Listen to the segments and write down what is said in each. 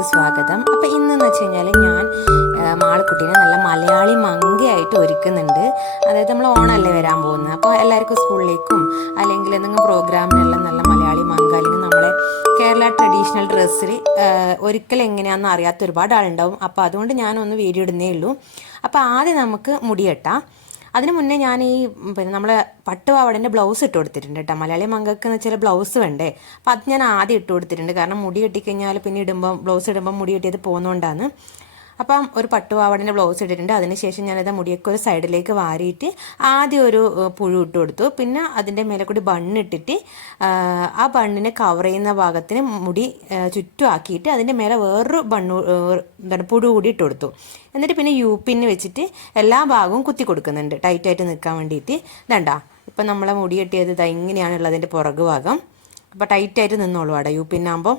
വീഡിയോയിലേക്ക് സ്വാഗതം. അപ്പോൾ ഇന്നെന്ന് വെച്ച് കഴിഞ്ഞാൽ ഞാൻ മാളക്കുട്ടീനെ നല്ല മലയാളി മങ്കയായിട്ട് ഒരുക്കുന്നുണ്ട്. അതായത് നമ്മൾ ഓണമല്ലേ വരാൻ പോകുന്നത്, അപ്പോൾ എല്ലാവർക്കും സ്കൂളിലേക്കും അല്ലെങ്കിൽ എന്തെങ്കിലും പ്രോഗ്രാമിനെല്ലാം നല്ല മലയാളി മങ്ക അല്ലെങ്കിൽ നമ്മളെ കേരള ട്രഡീഷണൽ ഡ്രസ്സിൽ ഒരിക്കലും എങ്ങനെയാണെന്ന് അറിയാത്ത ഒരുപാട് ആളുണ്ടാവും. അപ്പോൾ അതുകൊണ്ട് ഞാനൊന്ന് വീഡിയോ ഇടുന്നേ ഉള്ളൂ. അപ്പോൾ ആദ്യം നമുക്ക് മുടി കെട്ടാം. അതിന് മുന്നേ ഞാൻ നമ്മളെ പട്ടുപാവാടേൻ്റെ ബ്ലൗസ് ഇട്ട് കൊടുത്തിട്ടുണ്ട് കേട്ടോ. മലയാളി മങ്കൾക്ക് എന്ന് വെച്ചാൽ ബ്ലൗസ് വേണ്ടേ, അപ്പോൾ അത് ഞാൻ ആദ്യം ഇട്ട് കൊടുത്തിട്ടുണ്ട്. കാരണം മുടി കെട്ടിക്കഴിഞ്ഞാൽ പിന്നെ ബ്ലൗസ് ഇടുമ്പോൾ മുടി കെട്ടിയത് പോകുന്നതുകൊണ്ടാണ്. അപ്പം ഒരു പട്ടുപാവാടേൻ്റെ ബ്ലൗസ് ഇട്ടിട്ടുണ്ട്. അതിനുശേഷം ഞാനത് മുടിയൊക്കെ ഒരു സൈഡിലേക്ക് വാരിയിട്ട് ആദ്യം ഒരു പുഴു ഇട്ട് കൊടുത്തു. പിന്നെ അതിൻ്റെ മേലെ കൂടി ബണ്ണിട്ടിട്ട് ആ ബണ്ണിനെ കവർ ചെയ്യുന്ന ഭാഗത്തിന് മുടി ചുറ്റും ആക്കിയിട്ട് അതിൻ്റെ മേലെ വേറൊരു പുഴു കൂടി ഇട്ട് കൊടുത്തു. എന്നിട്ട് പിന്നെ യൂപ്പിന് വെച്ചിട്ട് എല്ലാ ഭാഗവും കുത്തി കൊടുക്കുന്നുണ്ട് ടൈറ്റായിട്ട് നിൽക്കാൻ വേണ്ടിയിട്ട്. ഇതണ്ടാ ഇപ്പം നമ്മളെ മുടി കെട്ടിയത് ഇങ്ങനെയാണുള്ളതിൻ്റെ പുറകു ഭാഗം. അപ്പോൾ ടൈറ്റായിട്ട് നിന്നോളൂ അവിടെ യൂപ്പിന്നാകുമ്പോൾ.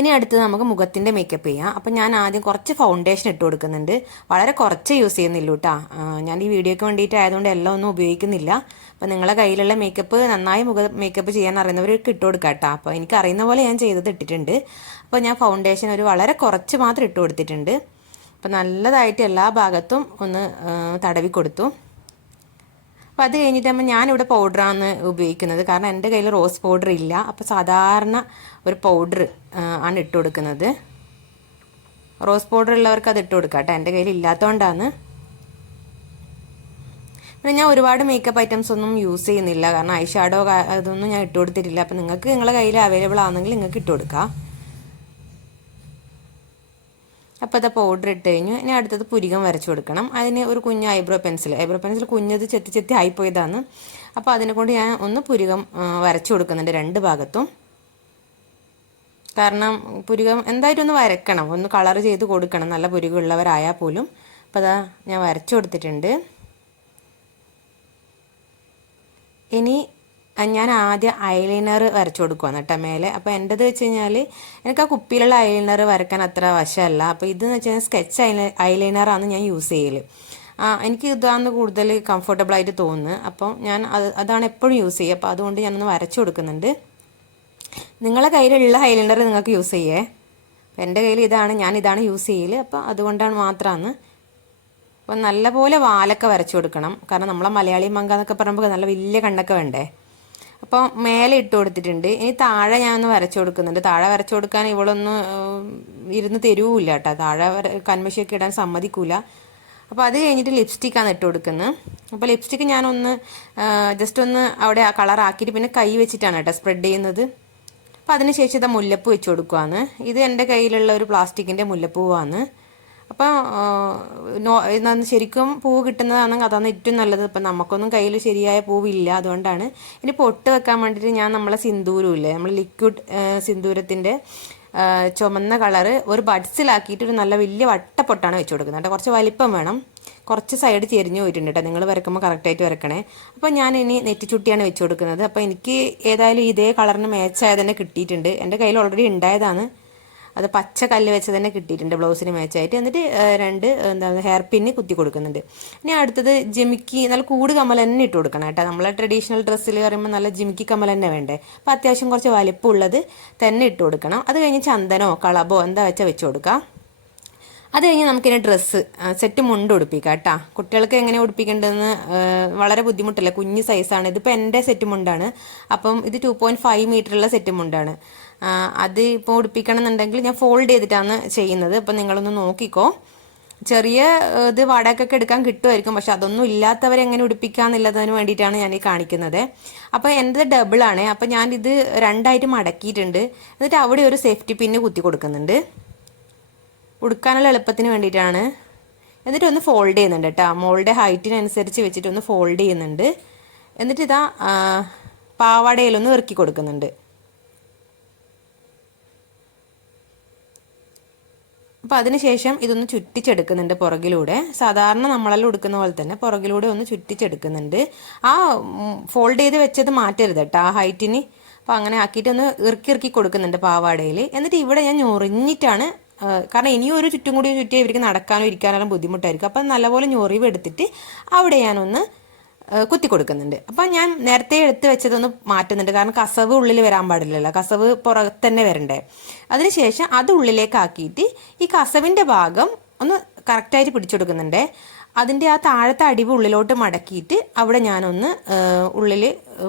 ഇനി അടുത്ത് നമുക്ക് മുഖത്തിൻ്റെ മേക്കപ്പ് ചെയ്യാം. അപ്പം ഞാൻ ആദ്യം കുറച്ച് ഫൗണ്ടേഷൻ ഇട്ട് കൊടുക്കുന്നുണ്ട്. വളരെ കുറച്ച് യൂസ് ചെയ്യുന്നില്ല കേട്ടോ. ഞാൻ ഈ വീഡിയോയ്ക്ക് വേണ്ടിയിട്ടായതുകൊണ്ട് എല്ലാം ഒന്നും ഉപയോഗിക്കുന്നില്ല. അപ്പം നിങ്ങളെ കയ്യിലുള്ള മേക്കപ്പ് നന്നായി മേക്കപ്പ് ചെയ്യാൻ അറിയുന്നവർക്ക് ഇട്ട് കൊടുക്കാം കേട്ടോ. അപ്പോൾ എനിക്ക് അറിയുന്ന പോലെ ഞാൻ ചെയ്തത് ഇട്ടിട്ടുണ്ട്. അപ്പോൾ ഞാൻ ഫൗണ്ടേഷൻ വളരെ കുറച്ച് മാത്രം ഇട്ട് കൊടുത്തിട്ടുണ്ട്. അപ്പം നല്ലതായിട്ട് എല്ലാ ഭാഗത്തും ഒന്ന് തടവി കൊടുത്തു. അപ്പോൾ അത് കഴിഞ്ഞിട്ടാകുമ്പോൾ ഞാനിവിടെ പൗഡറാണ് ഉപയോഗിക്കുന്നത്. കാരണം എൻ്റെ കയ്യിൽ റോസ് പൗഡർ ഇല്ല. അപ്പോൾ സാധാരണ ഒരു പൗഡർ ആണ് ഇട്ട് കൊടുക്കുന്നത്. റോസ് പൗഡർ ഉള്ളവർക്ക് അത് ഇട്ട് കൊടുക്കാം കേട്ടോ. എൻ്റെ കയ്യിൽ ഇല്ലാത്തതുകൊണ്ടാണ്. പിന്നെ ഞാൻ ഒരുപാട് മേക്കപ്പ് ഐറ്റംസ് ഒന്നും യൂസ് ചെയ്യുന്നില്ല. കാരണം ഐ ഷാഡോ അതൊന്നും ഞാൻ ഇട്ട് കൊടുത്തിട്ടില്ല. അപ്പോൾ നിങ്ങൾക്ക് നിങ്ങളുടെ കയ്യിൽ അവൈലബിൾ ആണെങ്കിൽ നിങ്ങൾക്ക് ഇട്ട് കൊടുക്കാം. അപ്പോൾ അത് പൗഡർ ഇട്ട് കഴിഞ്ഞു. ഇനി അടുത്തത് പുരികം വരച്ചു കൊടുക്കണം. അതിന് ഒരു കുഞ്ഞ് ഐബ്രോ പെൻസിൽ കുഞ്ഞത് ചെത്തി ആയിപ്പോയതാണ്. അപ്പോൾ അതിനെ കൊണ്ട് ഞാൻ ഒന്ന് പുരികം വരച്ചു കൊടുക്കുന്നുണ്ട് രണ്ട് ഭാഗത്തും. കാരണം പുരികം എന്തായാലും ഒന്ന് വരക്കണം, ഒന്ന് കളർ ചെയ്ത് കൊടുക്കണം, നല്ല പുരികമുള്ളവരായാൽ പോലും. അപ്പോൾ അതാ ഞാൻ വരച്ചു കൊടുത്തിട്ടുണ്ട്. ഇനി ഞാൻ ആദ്യം ഐലൈനർ വരച്ചു കൊടുക്കുകയാണ് കേട്ടോ മേലെ. അപ്പോൾ എൻ്റെത് വെച്ച് കഴിഞ്ഞാൽ എനിക്ക് ആ കുപ്പിയിലുള്ള ഐലൈനർ വരയ്ക്കാൻ അത്ര വശമല്ല. അപ്പോൾ ഇതെന്ന് വെച്ച് കഴിഞ്ഞാൽ സ്കെച്ച് ഐലൈനറാണ് ഞാൻ യൂസ് ചെയ്യൽ. എനിക്ക് ഇതാണ് കൂടുതൽ കംഫർട്ടബിളായിട്ട് തോന്നുന്നത്. അപ്പോൾ ഞാൻ അതാണ് എപ്പോഴും യൂസ് ചെയ്യുക. അപ്പോൾ അതുകൊണ്ട് ഞാനൊന്ന് വരച്ചു കൊടുക്കുന്നുണ്ട്. നിങ്ങളെ കയ്യിലുള്ള ഐലൈനർ നിങ്ങൾക്ക് യൂസ് ചെയ്യേ. അപ്പോൾ എൻ്റെ കയ്യിൽ ഞാനിതാണ് യൂസ് ചെയ്യൽ. അപ്പോൾ അതുകൊണ്ടാണ് മാത്രമാണ്. അപ്പോൾ നല്ലപോലെ വാലൊക്കെ വരച്ചു കൊടുക്കണം. കാരണം നമ്മളെ മലയാളി മങ്ക എന്നൊക്കെ പറയുമ്പോൾ നല്ല വലിയ കണ്ണൊക്കെ വേണ്ടേ. അപ്പോൾ മേലെ ഇട്ട് കൊടുത്തിട്ടുണ്ട്. ഇനി താഴെ ഞാനൊന്ന് വരച്ചു കൊടുക്കുന്നുണ്ട്. താഴെ വരച്ചു കൊടുക്കാൻ ഇവളൊന്ന് ഇരുന്ന് തരുവില്ല കേട്ടോ. താഴെ കൺമഷിയൊക്കെ ഇടാൻ സമ്മതിക്കൂല. അപ്പോൾ അത് കഴിഞ്ഞിട്ട് ലിപ്സ്റ്റിക്കാണ് ഇട്ട് കൊടുക്കുന്നത്. അപ്പോൾ ലിപ്സ്റ്റിക്ക് ഞാനൊന്ന് ജസ്റ്റ് ഒന്ന് അവിടെ ആ കളറാക്കിയിട്ട് പിന്നെ കൈ വെച്ചിട്ടാണ് കേട്ടോ സ്പ്രെഡ് ചെയ്യുന്നത്. അപ്പോൾ അതിന് ശേഷം ഇത് മുല്ലപ്പൂ വെച്ച് കൊടുക്കുവാണ്. ഇത് എൻ്റെ കയ്യിലുള്ള ഒരു പ്ലാസ്റ്റിക്കിൻ്റെ മുല്ലപ്പൂവാണ്. അപ്പോൾ ശരിക്കും പൂവ് കിട്ടുന്നതാണെങ്കിൽ അതാണ് ഏറ്റവും നല്ലത്. ഇപ്പം നമുക്കൊന്നും കയ്യിൽ ശരിയായ പൂവില്ല, അതുകൊണ്ടാണ്. ഇനി പൊട്ട് വെക്കാൻ വേണ്ടിയിട്ട് ഞാൻ നമ്മളെ സിന്ദൂരമില്ലേ, നമ്മൾ ലിക്വിഡ് സിന്ദൂരത്തിൻ്റെ ചുമന്ന കളറ് ഒരു ബഡ്സിലാക്കിയിട്ട് ഒരു നല്ല വലിയ വട്ടപ്പൊട്ടാണ് വെച്ച് കൊടുക്കുന്നത് കേട്ടോ. കുറച്ച് വലിപ്പം വേണം. കുറച്ച് സൈഡ് ചെരിഞ്ഞു പോയിട്ടുണ്ട് കേട്ടോ. നിങ്ങൾ വരക്കുമ്പോൾ കറക്റ്റായിട്ട് വരക്കണേ. അപ്പോൾ ഞാൻ ഇനി നെറ്റിച്ചുട്ടിയാണ് വെച്ച് കൊടുക്കുന്നത്. അപ്പോൾ എനിക്ക് ഏതായാലും ഇതേ കളറിന് മാച്ചായത് തന്നെ കിട്ടിയിട്ടുണ്ട്. എൻ്റെ കയ്യിൽ ഓൾറെഡി ഉണ്ടായതാണ്. അത് പച്ച കല്ല് വെച്ച് തന്നെ കിട്ടിയിട്ടുണ്ട് ബ്ലൗസിന് മാച്ചായിട്ട്. എന്നിട്ട് ഹെയർ പിന്ന് കുത്തി കൊടുക്കുന്നുണ്ട്. ഇനി അടുത്തത് ജിമിക്കി നല്ല കൂട് കമ്മൽ തന്നെ ഇട്ട് കൊടുക്കണം കേട്ടോ. നമ്മളെ ട്രഡീഷണൽ ഡ്രസ്സിൽ പറയുമ്പോൾ നല്ല ജിമിക്കി കമ്മൽ തന്നെ വേണ്ടേ. അപ്പോൾ അത്യാവശ്യം കുറച്ച് വലിപ്പമുള്ളത് തന്നെ ഇട്ട് കൊടുക്കണം. അത് കഴിഞ്ഞ് ചന്ദനോ കളബോ എന്താ വെച്ചാൽ വെച്ച് കൊടുക്കാം. അത് കഴിഞ്ഞ് നമുക്കിനി ഡ്രസ്സ് സെറ്റ് മുണ്ട് ഉടുപ്പിക്കാം കേട്ടോ. കുട്ടികൾക്ക് എങ്ങനെ ഉടുപ്പിക്കേണ്ടതെന്ന് വളരെ ബുദ്ധിമുട്ടില്ല, കുഞ്ഞ് സൈസാണ്. ഇതിപ്പോൾ എൻ്റെ സെറ്റ് മുണ്ടാണ്. അപ്പം ഇത് 2.5 മീറ്ററുള്ള സെറ്റ് മുണ്ടാണ്. അത് ഇപ്പോൾ ഉടുപ്പിക്കണം എന്നുണ്ടെങ്കിൽ ഞാൻ ഫോൾഡ് ചെയ്തിട്ടാണ് ചെയ്യുന്നത്. അപ്പം നിങ്ങളൊന്ന് നോക്കിക്കോ. ചെറിയ ഇത് വാടകയ്ക്കൊക്കെ എടുക്കാൻ കിട്ടുമായിരിക്കും. പക്ഷെ അതൊന്നും ഇല്ലാത്തവരെങ്ങനെ ഉടുപ്പിക്കാന്നുള്ളതിന് വേണ്ടിയിട്ടാണ് ഞാൻ ഈ കാണിക്കുന്നത്. അപ്പോൾ എൻ്റെ ഡബിളാണ്. അപ്പം ഞാനിത് രണ്ടായിട്ട് മടക്കിയിട്ടുണ്ട്. എന്നിട്ട് അവിടെ ഒരു സേഫ്റ്റി പിന്ന് കുത്തി കൊടുക്കുന്നുണ്ട്, ഉടുക്കാനുള്ള എളുപ്പത്തിന് വേണ്ടിയിട്ടാണ്. എന്നിട്ട് ഒന്ന് ഫോൾഡ് ചെയ്യുന്നുണ്ട് കേട്ടോ. മോളുടെ ഹൈറ്റിനനുസരിച്ച് വെച്ചിട്ട് ഒന്ന് ഫോൾഡ് ചെയ്യുന്നുണ്ട്. എന്നിട്ട് ഇതാ പാവാടയിലൊന്ന് ഇറക്കി കൊടുക്കുന്നുണ്ട്. അപ്പോൾ അതിനുശേഷം ഇതൊന്ന് ചുറ്റിച്ചെടുക്കുന്നുണ്ട് പുറകിലൂടെ. സാധാരണ നമ്മളെല്ലാം ഉടുക്കുന്ന പോലെ തന്നെ പുറകിലൂടെ ഒന്ന് ചുറ്റിച്ചെടുക്കുന്നുണ്ട്. ആ ഫോൾഡ് ചെയ്ത് വെച്ചത് മാറ്റരുത് കേട്ടോ ആ ഹൈറ്റിന്. അപ്പോൾ അങ്ങനെ ആക്കിയിട്ട് ഒന്ന് ഇറക്കി കൊടുക്കുന്നുണ്ട് പാവാടയിൽ. എന്നിട്ട് ഇവിടെ ഞാൻ ഞൊറിഞ്ഞിട്ടാണ്, കാരണം ഇനിയും ഒരു ചുറ്റും കൂടി ചുറ്റി ഇവർക്ക് നടക്കാനോ ഇരിക്കാനോ ബുദ്ധിമുട്ടായിരിക്കും. അപ്പം നല്ലപോലെ ഞൊറിവ് എടുത്തിട്ട് അവിടെ ഞാനൊന്ന് കുത്തി കൊടുക്കുന്നുണ്ട്. അപ്പം ഞാൻ നേരത്തെ എടുത്ത് വെച്ചതൊന്ന് മാറ്റുന്നുണ്ട്, കാരണം കസവ് ഉള്ളിൽ വരാൻ പാടില്ലല്ലോ, കസവ് പുറത്ത് തന്നെ വരണ്ടേ. അതിനുശേഷം അത് ഉള്ളിലേക്കാക്കിയിട്ട് ഈ കസവിൻ്റെ ഭാഗം ഒന്ന് കറക്റ്റായിട്ട് പിടിച്ചെടുക്കുന്നുണ്ട്. അതിൻ്റെ ആ താഴത്തെ അടിവ് ഉള്ളിലോട്ട് മടക്കിയിട്ട് അവിടെ ഞാനൊന്ന് ഉള്ളിൽ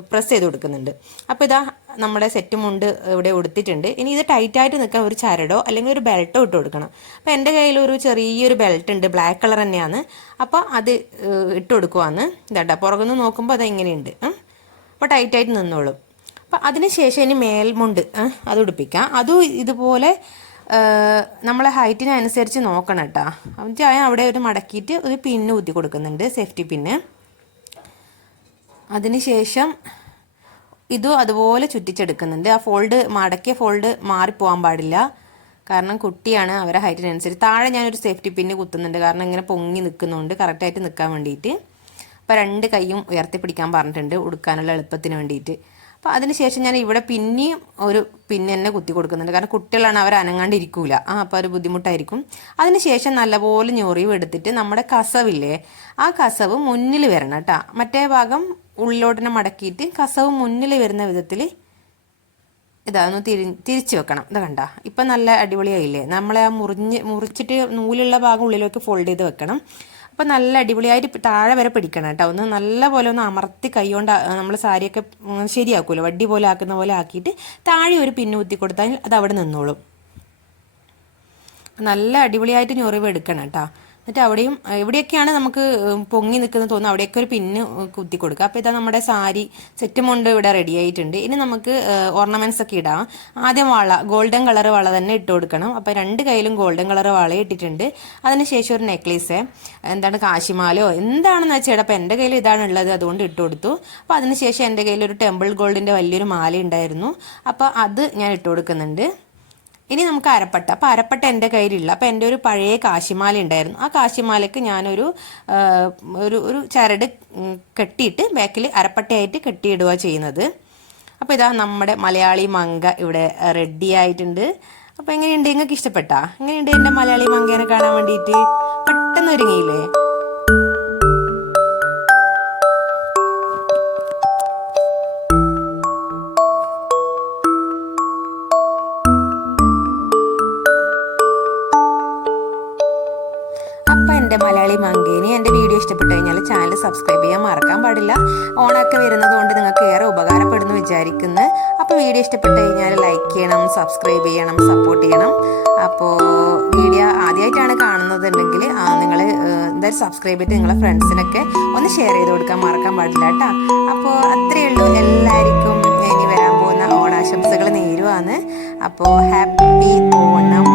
പ്രസ് ചെയ്ത് കൊടുക്കുന്നുണ്ട്. അപ്പോൾ ഇതാ നമ്മുടെ സെറ്റ് മുണ്ട് ഇവിടെ ഉടുത്തിട്ടുണ്ട്. ഇനി ഇത് ടൈറ്റായിട്ട് നിൽക്കാൻ ഒരു ചരടോ അല്ലെങ്കിൽ ഒരു ബെൽറ്റോ ഇട്ട് കൊടുക്കണം. അപ്പോൾ എൻ്റെ കയ്യിലൊരു ചെറിയൊരു ബെൽറ്റ് ഉണ്ട്, ബ്ലാക്ക് കളർ തന്നെയാണ്. അപ്പോൾ അത് ഇട്ട് കൊടുക്കുവാന്ന്. ഇതാ പുറകുന്ന് നോക്കുമ്പോൾ അത് എങ്ങനെയുണ്ട്, അപ്പോൾ ടൈറ്റായിട്ട് നിന്നോളും. അപ്പോൾ അതിന് ശേഷം ഇനി മേൽമുണ്ട് അത് ഉടുപ്പിക്കാം. അതും ഇതുപോലെ നമ്മളെ ഹൈറ്റിനനുസരിച്ച് നോക്കണം കേട്ടോ. എന്നിട്ട് അവിടെ ഒരു മടക്കിയിട്ട് ഒരു പിന്ന് കുത്തി കൊടുക്കുന്നുണ്ട്, സേഫ്റ്റി പിന്ന്. അതിന് ശേഷം ഇതും അതുപോലെ ചുറ്റിച്ചെടുക്കുന്നുണ്ട്. ആ ഫോൾഡ്, മടക്കിയ ഫോൾഡ് മാറിപ്പോകാൻ പാടില്ല, കാരണം കുട്ടിയാണ്, അവരെ ഹൈറ്റിനനുസരിച്ച്. താഴെ ഞാനൊരു സേഫ്റ്റി പിന്ന് കുത്തുന്നുണ്ട്, കാരണം ഇങ്ങനെ പൊങ്ങി നിൽക്കുന്നുണ്ട് കറക്റ്റായിട്ട് നിൽക്കാൻ വേണ്ടിയിട്ട്. അപ്പോൾ 2 കൈയും ഉയർത്തി പിടിക്കാൻ പറഞ്ഞിട്ടുണ്ട് ഉടുക്കാനുള്ള എളുപ്പത്തിന് വേണ്ടിയിട്ട്. അപ്പോൾ അതിനുശേഷം ഞാൻ ഇവിടെ പിന്നെയും ഒരു പിന്നെ തന്നെ കുത്തി കൊടുക്കുന്നുണ്ട്, കാരണം കുട്ടികളാണ്, അവർ അനങ്ങാണ്ടിരിക്കൂല, അപ്പോൾ ഒരു ബുദ്ധിമുട്ടായിരിക്കും. അതിനുശേഷം നല്ലപോലെ ഞൊറിവ് എടുത്തിട്ട് നമ്മുടെ കസവില്ലേ, ആ കസവ് മുന്നിൽ വരണം കേട്ടോ. മറ്റേ ഭാഗം ഉള്ളിലോട്ടിനെ മടക്കിയിട്ട് കസവ് മുന്നിൽ വരുന്ന വിധത്തിൽ ഇതൊന്ന് തിരിച്ച് വെക്കണം. ഇത് കണ്ട, ഇപ്പം നല്ല അടിപൊളിയായില്ലേ. നമ്മളെ ആ മുറിച്ചിട്ട് നൂലുള്ള ഭാഗം ഉള്ളിലേക്ക് ഫോൾഡ് ചെയ്ത് വെക്കണം. അപ്പം നല്ല അടിപൊളിയായിട്ട് താഴെ വരെ പിടിക്കണം കേട്ടോ. ഒന്ന് നല്ല പോലെ ഒന്ന് അമർത്തി കൈകൊണ്ട് നമ്മൾ സാരിയൊക്കെ ശരിയാക്കുമല്ലോ, വടി പോലെ ആക്കുന്ന പോലെ ആക്കിയിട്ട് താഴെ ഒരു പിന്ന് കുത്തി കൊടുത്താൽ അത് അവിടെ നിന്നോളും. നല്ല അടിപൊളിയായിട്ട് ഞൊറിവ് എടുക്കണം കേട്ടോ. എന്നിട്ട് അവിടെയും എവിടെയൊക്കെയാണ് നമുക്ക് പൊങ്ങി നിൽക്കുന്നത് തോന്നുന്നു അവിടെയൊക്കെ ഒരു പിന്ന് കുത്തി കൊടുക്കുക. അപ്പോൾ ഇതാ നമ്മുടെ സാരി സെറ്റ് മുണ്ട് ഇവിടെ റെഡി ആയിട്ടുണ്ട്. ഇനി നമുക്ക് ഓർണമെൻറ്റ്സ് ഒക്കെ ഇടാം. ആദ്യം വള, ഗോൾഡൻ കളർ വള തന്നെ ഇട്ട് കൊടുക്കണം. അപ്പോൾ 2 കയ്യിലും ഗോൾഡൻ കളർ വള ഇട്ടിട്ടുണ്ട്. അതിനുശേഷം ഒരു നെക്ലേസ്, എന്താണ് കാശിമാലയോ എന്താണെന്ന് വെച്ചാൽ, അപ്പോൾ എൻ്റെ കയ്യിൽ ഇതാണ് ഉള്ളത്, അതുകൊണ്ട് ഇട്ട് കൊടുത്തു. അപ്പോൾ അതിനുശേഷം എൻ്റെ കയ്യിൽ ഒരു ടെമ്പിൾ ഗോൾഡിൻ്റെ വലിയൊരു മാല ഉണ്ടായിരുന്നു, അപ്പോൾ അത് ഞാൻ ഇട്ട് കൊടുക്കുന്നുണ്ട്. ഇനി നമുക്ക് അരപ്പട്ട. അപ്പോൾ അരപ്പട്ട എൻ്റെ കയ്യിലില്ല, അപ്പോൾ എൻ്റെ ഒരു പഴയ കാശിമാല ഉണ്ടായിരുന്നു. ആ കാശിമാലയ്ക്ക് ഞാനൊരു ഒരു ചരട് കെട്ടിയിട്ട് ബാക്കിൽ അരപ്പട്ടയായിട്ട് കെട്ടിയിടുക ചെയ്യുന്നത്. അപ്പോൾ ഇതാ നമ്മുടെ മലയാളി മങ്ക ഇവിടെ റെഡി ആയിട്ടുണ്ട്. അപ്പോൾ എങ്ങനെയുണ്ട്, നിങ്ങൾക്ക് ഇഷ്ടപ്പെട്ടാ? എങ്ങനെയുണ്ട് എൻ്റെ മലയാളി മങ്കേനെ കാണാൻ വേണ്ടിയിട്ട്? പെട്ടെന്ന് ഒരുങ്ങിയില്ലേ? അപ്പം എൻ്റെ മലയാളി മങ്കേനി എൻ്റെ വീഡിയോ ഇഷ്ടപ്പെട്ടു കഴിഞ്ഞാൽ ചാനൽ സബ്സ്ക്രൈബ് ചെയ്യാൻ മറക്കാൻ പാടില്ല. ഓണമൊക്കെ വരുന്നത് കൊണ്ട് നിങ്ങൾക്ക് ഏറെ ഉപകാരപ്പെടുന്നു വിചാരിക്കുന്നു. അപ്പോൾ വീഡിയോ ഇഷ്ടപ്പെട്ടു കഴിഞ്ഞാൽ ലൈക്ക് ചെയ്യണം, സബ്സ്ക്രൈബ് ചെയ്യണം, സപ്പോർട്ട് ചെയ്യണം. അപ്പോൾ വീഡിയോ ആദ്യമായിട്ടാണ് കാണുന്നതുണ്ടെങ്കിൽ നിങ്ങൾ എന്തായാലും സബ്സ്ക്രൈബ് ചെയ്തിട്ട് നിങ്ങളെ ഫ്രണ്ട്സിനൊക്കെ ഒന്ന് ഷെയർ ചെയ്ത് കൊടുക്കാൻ മറക്കാൻ പാടില്ല കേട്ടോ. അപ്പോൾ അത്രയേ ഉള്ളൂ. എല്ലാവർക്കും ഇനി വരാൻ പോകുന്ന ഓണാശംസകൾ നേരുവാണ്. അപ്പോൾ ഹാപ്പി ഓണം.